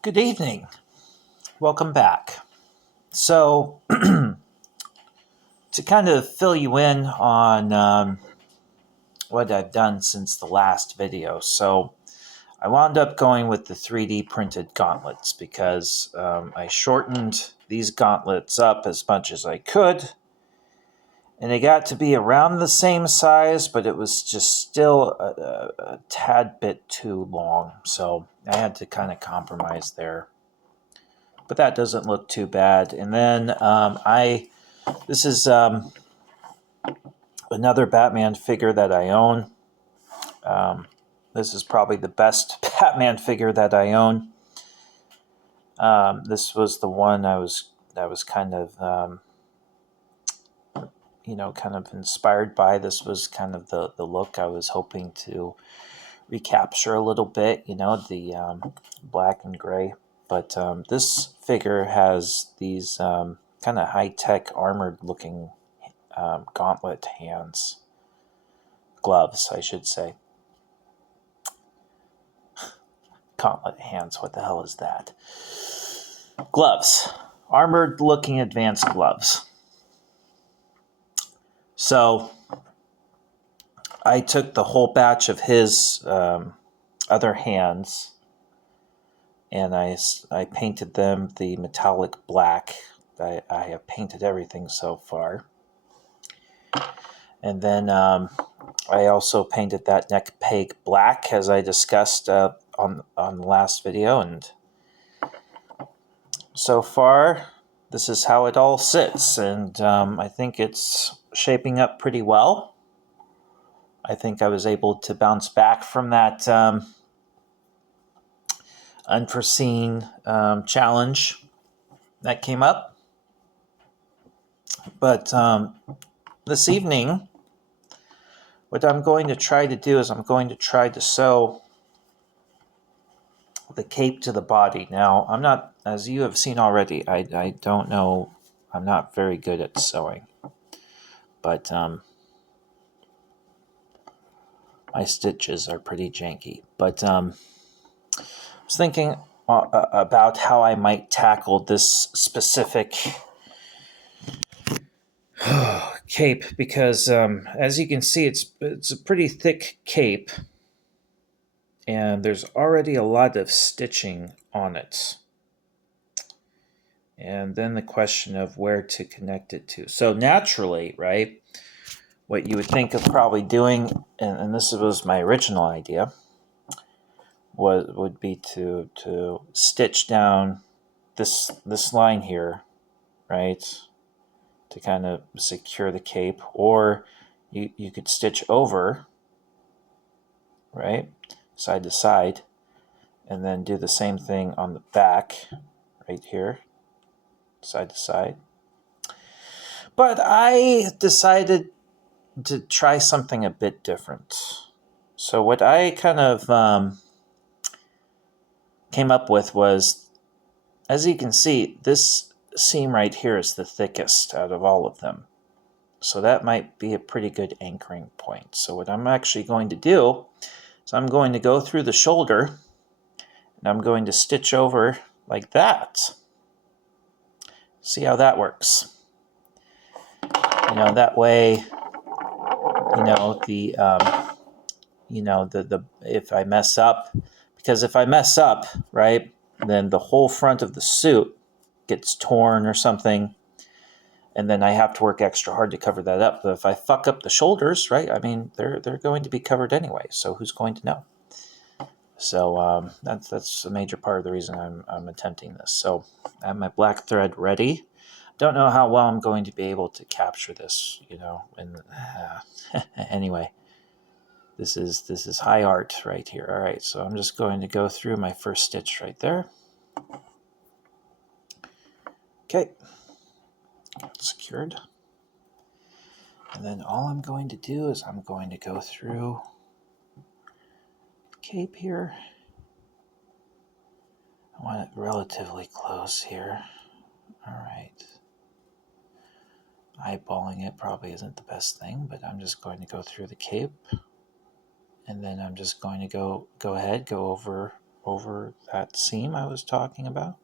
Good evening. Welcome back. So, to kind of fill you in on what I've done since the last video, I wound up going with the 3D printed gauntlets because I shortened these gauntlets up as much as I could, and they got to be around the same size, but it was just still a tad bit too long, so I had to kind of compromise there. But that doesn't look too bad. And then this is another Batman figure that I own. This is probably the best Batman figure that I own. This was the one that was kind of kind of inspired by. This was kind of the look I was hoping to recapture a little bit. The black and gray. But this figure has these kind of high-tech armored-looking gauntlet hands. Gloves, I should say. Gauntlet hands, what the hell is that? Gloves. Armored-looking advanced gloves. So I took the whole batch of his other hands and I painted them the metallic black. I have painted everything so far. And then I also painted that neck peg black, as I discussed on the last video. And so far, this is how it all sits. And I think it's shaping up pretty well. I think I was able to bounce back from that unforeseen challenge that came up. But this evening, what I'm going to try to do is I'm going to try to sew the cape to the body. Now, I'm not, as you have seen already, I don't know, I'm not very good at sewing. But my stitches are pretty janky. But I was thinking about how I might tackle this specific cape because, as you can see, it's a pretty thick cape, and there's already a lot of stitching on it. And then the question of where to connect it to. So naturally, right, what you would think of probably doing, and this was my original idea, would be to stitch down this line here, right, to kind of secure the cape, or you could stitch over, right, side to side, and then do the same thing on the back, right here, side to side. But I decided to try something a bit different. So what I kind of came up with was, as you can see, this seam right here is the thickest out of all of them. So that might be a pretty good anchoring point. So what I'm actually going to do is I'm going to go through the shoulder and I'm going to stitch over like that. See how that works. That way, if I mess up, because if I mess up, right, then the whole front of the suit gets torn or something, and then I have to work extra hard to cover that up. But if I fuck up the shoulders, right, I mean, they're going to be covered anyway, so who's going to know? So that's a major part of the reason I'm attempting this. So I have my black thread ready. Don't know how well I'm going to be able to capture this, and anyway, this is high art right here. All right, so I'm just going to go through my first stitch right there. Okay, secured. And then all I'm going to do is I'm going to go through the cape here. I want it relatively close here. All right. Eyeballing it probably isn't the best thing, but I'm just going to go through the cape. And then I'm just going to go over over that seam I was talking about.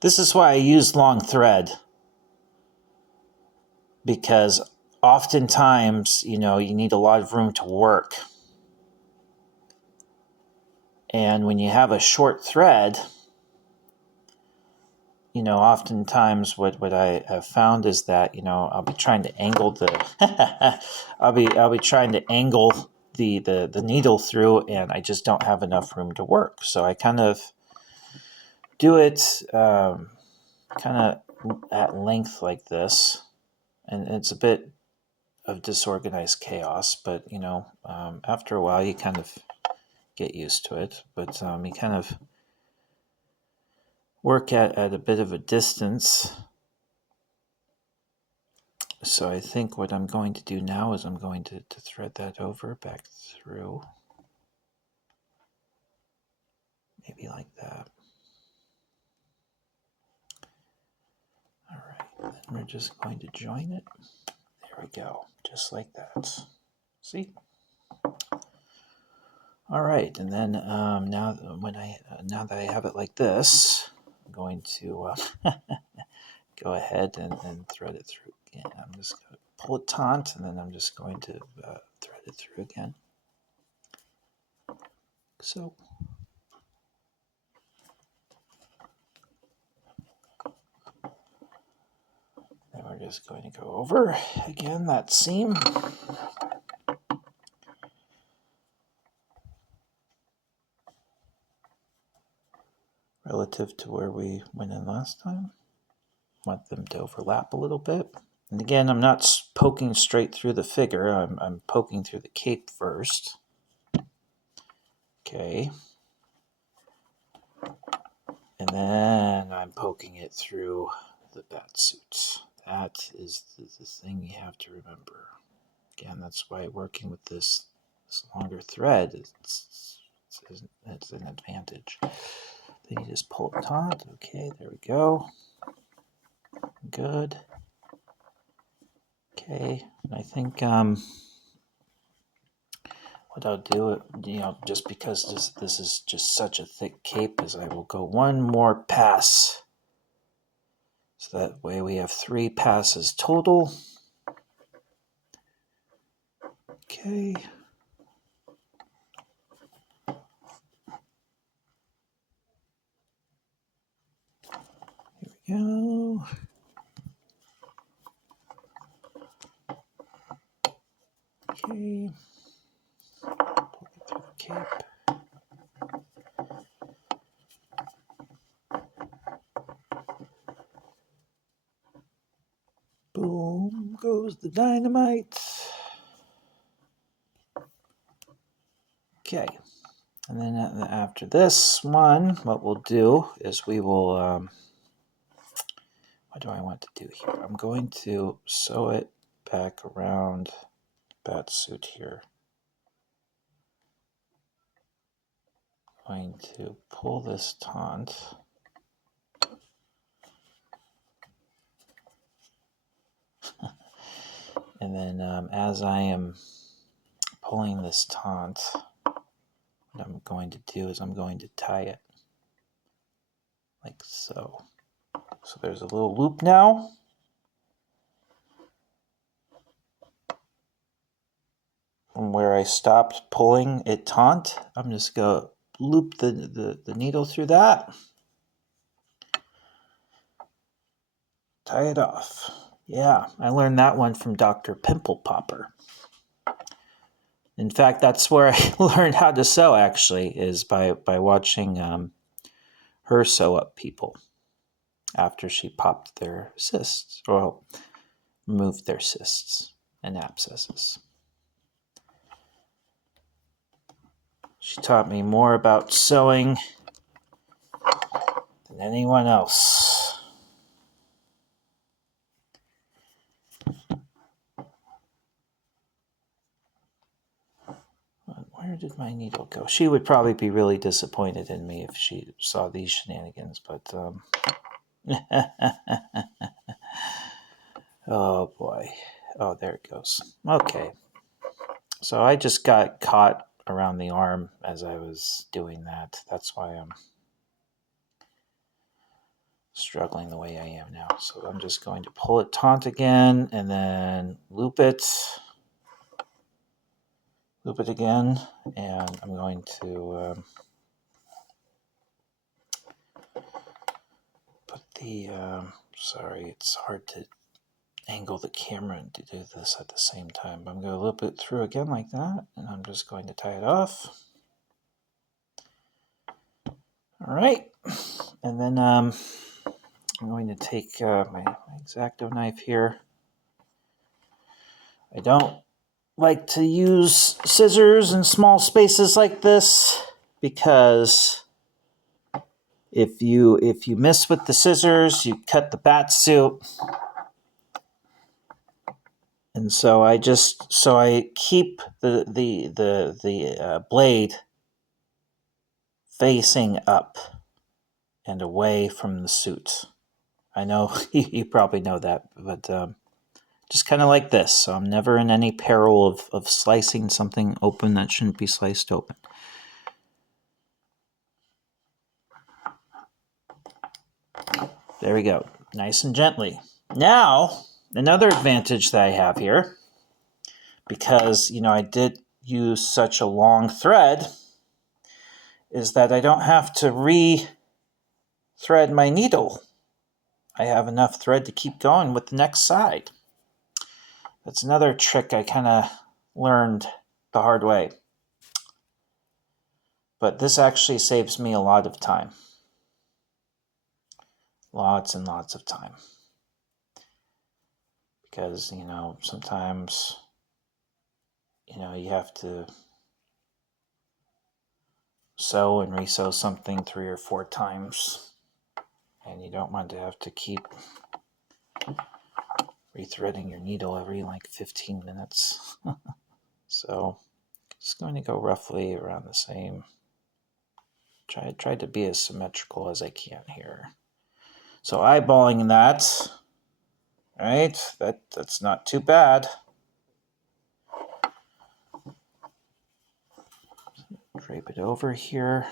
This is why I use long thread, because oftentimes, you need a lot of room to work. And when you have a short thread, oftentimes what I have found is that, I'll be trying to angle I'll be trying to angle the needle through, and I just don't have enough room to work. So I kind of do it kind of at length like this, and it's a bit of disorganized chaos, but after a while you kind of get used to it. But you kind of work at a bit of a distance. So I think what I'm going to do now is I'm going to thread that over back through, maybe like that. All right, then we're just going to join it. There we go, just like that. See? All right, and then now that I have it like this, I'm going to go ahead and thread it through again. I'm just going to pull it taut, and then I'm just going to thread it through again. So. Then we're just going to go over again that seam. Relative to where we went in last time. Want them to overlap a little bit. And again, I'm not poking straight through the figure. I'm poking through the cape first. Okay. And then I'm poking it through the batsuit. That is the thing you have to remember. Again, that's why working with this longer thread it's an advantage. Then you just pull it taut. Okay, there we go. Good. Okay, and I think what I'll do, just because this is just such a thick cape, is I will go one more pass. So that way we have 3 passes total. Okay. Here we go. Okay. Pull it through the cape. Boom goes the dynamite. Okay. And then after this one, what we'll do is we will, what do I want to do here? I'm going to sew it back around that suit here. I'm going to pull this taut. And then as I am pulling this taut, what I'm going to do is I'm going to tie it like so. So there's a little loop now. From where I stopped pulling it taut, I'm just going to loop the needle through that. Tie it off. Yeah, I learned that one from Dr. Pimple Popper. In fact, that's where I learned how to sew, actually, is by watching her sew up people after she popped their cysts, or removed their cysts and abscesses. She taught me more about sewing than anyone else. Where did my needle go? She would probably be really disappointed in me if she saw these shenanigans, but oh boy. Oh, there it goes. Okay. So I just got caught around the arm as I was doing that. That's why I'm struggling the way I am now. So I'm just going to pull it taut again and then loop it again, and I'm going to put the, sorry, it's hard to angle the camera and to do this at the same time, but I'm going to loop it through again like that, and I'm just going to tie it off. All right, and then I'm going to take my X-Acto knife here. I don't like to use scissors in small spaces like this because if you miss with the scissors, you cut the bat suit. And so I keep the blade facing up and away from the suit. I know you probably know that, but just kind of like this. So I'm never in any peril of slicing something open that shouldn't be sliced open. There we go. Nice and gently. Now, another advantage that I have here, because, I did use such a long thread, is that I don't have to re-thread my needle. I have enough thread to keep going with the next side. That's another trick I kind of learned the hard way. But this actually saves me a lot of time. Lots and lots of time. Because, sometimes, you have to sew and re-sew something 3 or 4 times. And you don't want to have to keep rethreading your needle every 15 minutes. So it's going to go roughly around the same. Try to be as symmetrical as I can here. So eyeballing that, right? That's not too bad. Drape it over here.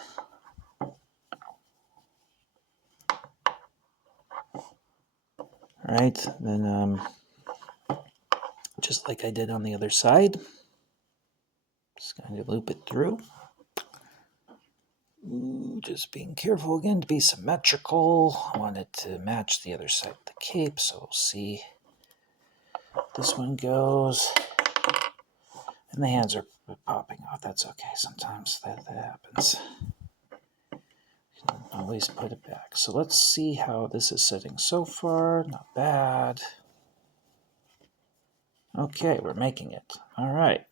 All right, then just like I did on the other side, just going to loop it through. Ooh, just being careful again to be symmetrical. I want it to match the other side of the cape, so we'll see how this one goes. And the hands are popping off. That's okay. Sometimes that happens. You can always put it back. So let's see how this is sitting so far. Not bad. Okay, we're making it. All right.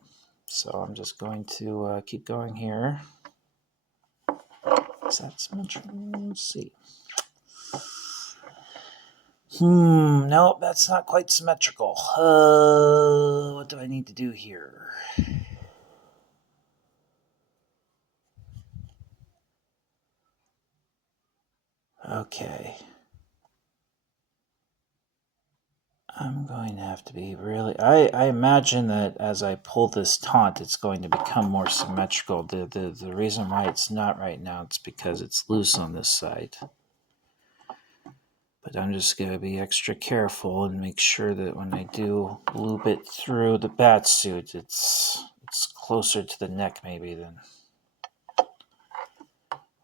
So I'm just going to keep going here. Is that symmetrical? Let's see. Nope, that's not quite symmetrical. What do I need to do here? Okay. I'm going to have to be really... I imagine that as I pull this taut, it's going to become more symmetrical. The reason why it's not right now, it's because it's loose on this side. But I'm just going to be extra careful and make sure that when I do loop it through the bat suit, it's closer to the neck maybe than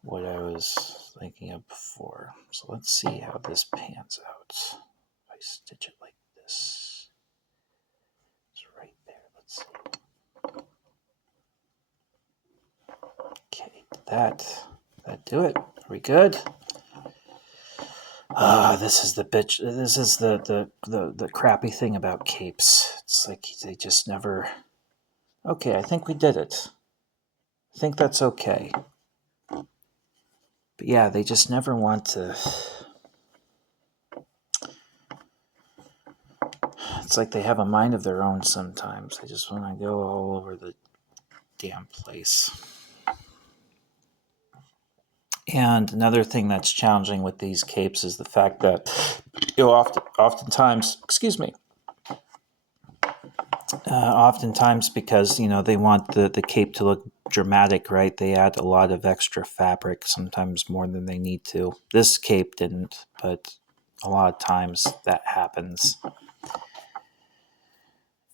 what I was thinking of before. So let's see how this pans out. If I stitch it like this. It's right there. Let's see. Okay, that do it. Are we good? This is the bitch. This is the crappy thing about capes. It's like they just never... Okay, I think we did it. I think that's okay. But yeah, they just never want to... It's like they have a mind of their own sometimes. They just want to go all over the damn place. And another thing that's challenging with these capes is the fact that oftentimes, excuse me, Oftentimes because, they want the cape to look dramatic, right? They add a lot of extra fabric, sometimes more than they need to. This cape didn't, but a lot of times that happens.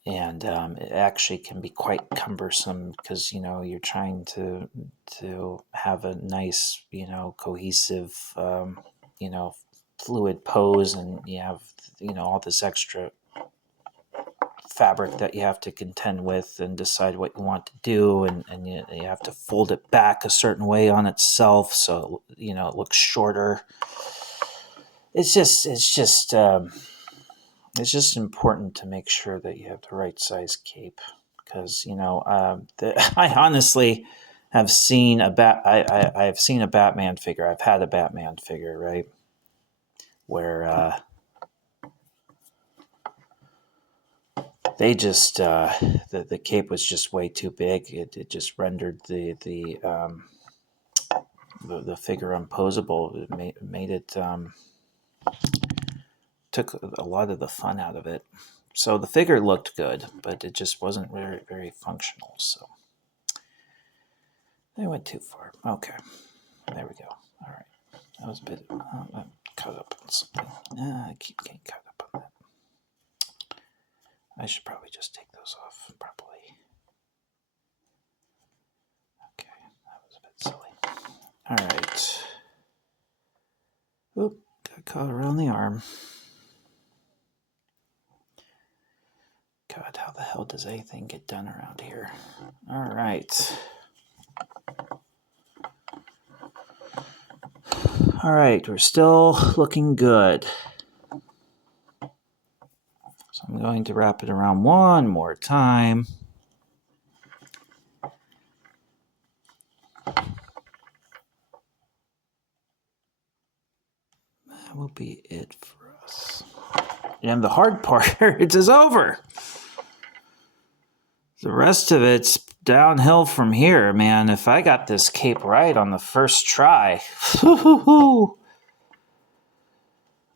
And it actually can be quite cumbersome because, you're trying to have a nice, cohesive, fluid pose, and you have, all this extra fabric that you have to contend with and decide what you want to do, and you have to fold it back a certain way on itself so it looks shorter. It's just important to make sure that you have the right size cape, because I honestly have seen I've seen a Batman figure. I've had a Batman figure, right, where they just the cape was just way too big. It just rendered the figure unposable. It made it took a lot of the fun out of it. So the figure looked good, but it just wasn't very, very functional. So they went too far. Okay, there we go. All right, that was a bit I'm caught up on something. I keep getting caught up on that. I should probably just take those off properly. Okay, that was a bit silly. All right. Oop, got caught around the arm. God, how the hell does anything get done around here? All right. All right, we're still looking good. So I'm going to wrap it around one more time. That will be it for us. And the hard part is over. The rest of it's downhill from here, man. If I got this cape right on the first try,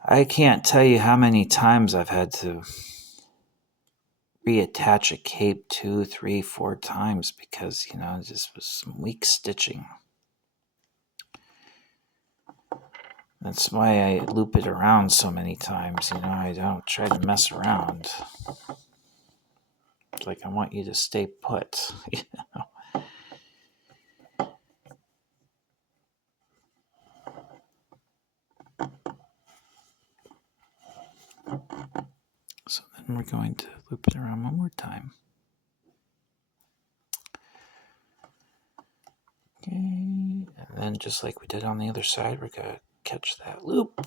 I can't tell you how many times I've had to reattach a cape 2, 3, 4 times because, it just was some weak stitching. That's why I loop it around so many times. I don't try to mess around. It's like I want you to stay put. So then we're going to loop it around one more time. Okay, and then just like we did on the other side, we're going to catch that loop,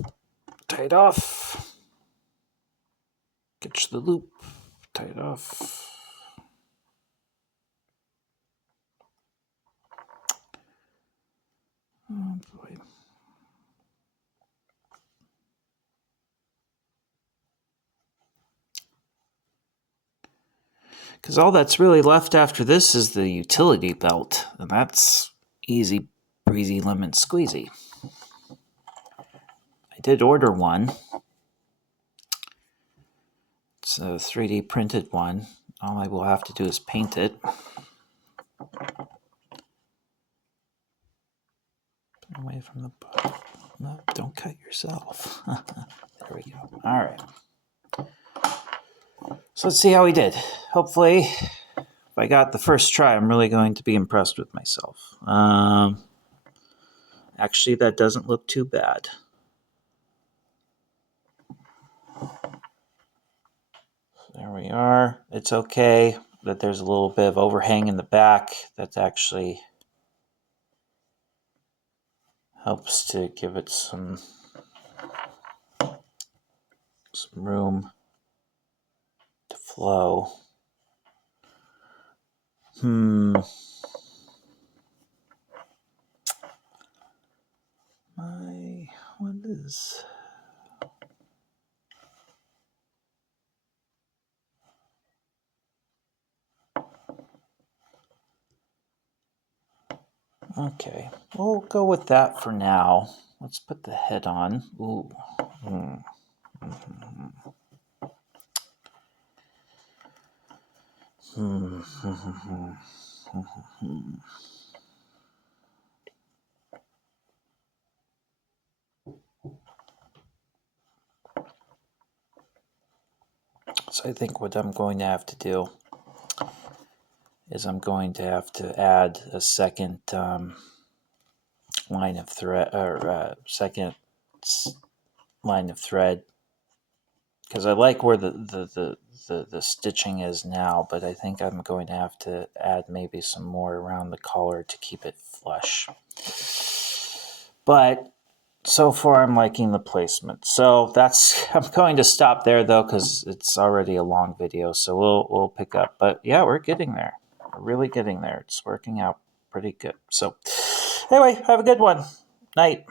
tie it off, catch the loop, tie it off. Oh boy. Because all that's really left after this is the utility belt, and that's easy breezy lemon squeezy. I did order one. It's a 3D printed one. All I will have to do is paint it. Away from the bottom. No, don't cut yourself. There we go. All right. So let's see how we did. Hopefully, if I got the first try, I'm really going to be impressed with myself. Actually, that doesn't look too bad. There we are. It's okay that there's a little bit of overhang in the back. That actually helps to give it some room to flow. What is... Okay, we'll go with that for now. Let's put the head on. Ooh. So I think what I'm going to have to do is I'm going to have to add a second line of thread, or second line of thread, because I like where the stitching is now, but I think I'm going to have to add maybe some more around the collar to keep it flush. But so far I'm liking the placement. So I'm going to stop there though, because it's already a long video, so we'll pick up. But yeah, we're getting there. We're really getting there. It's working out pretty good. So anyway, have a good one. Night.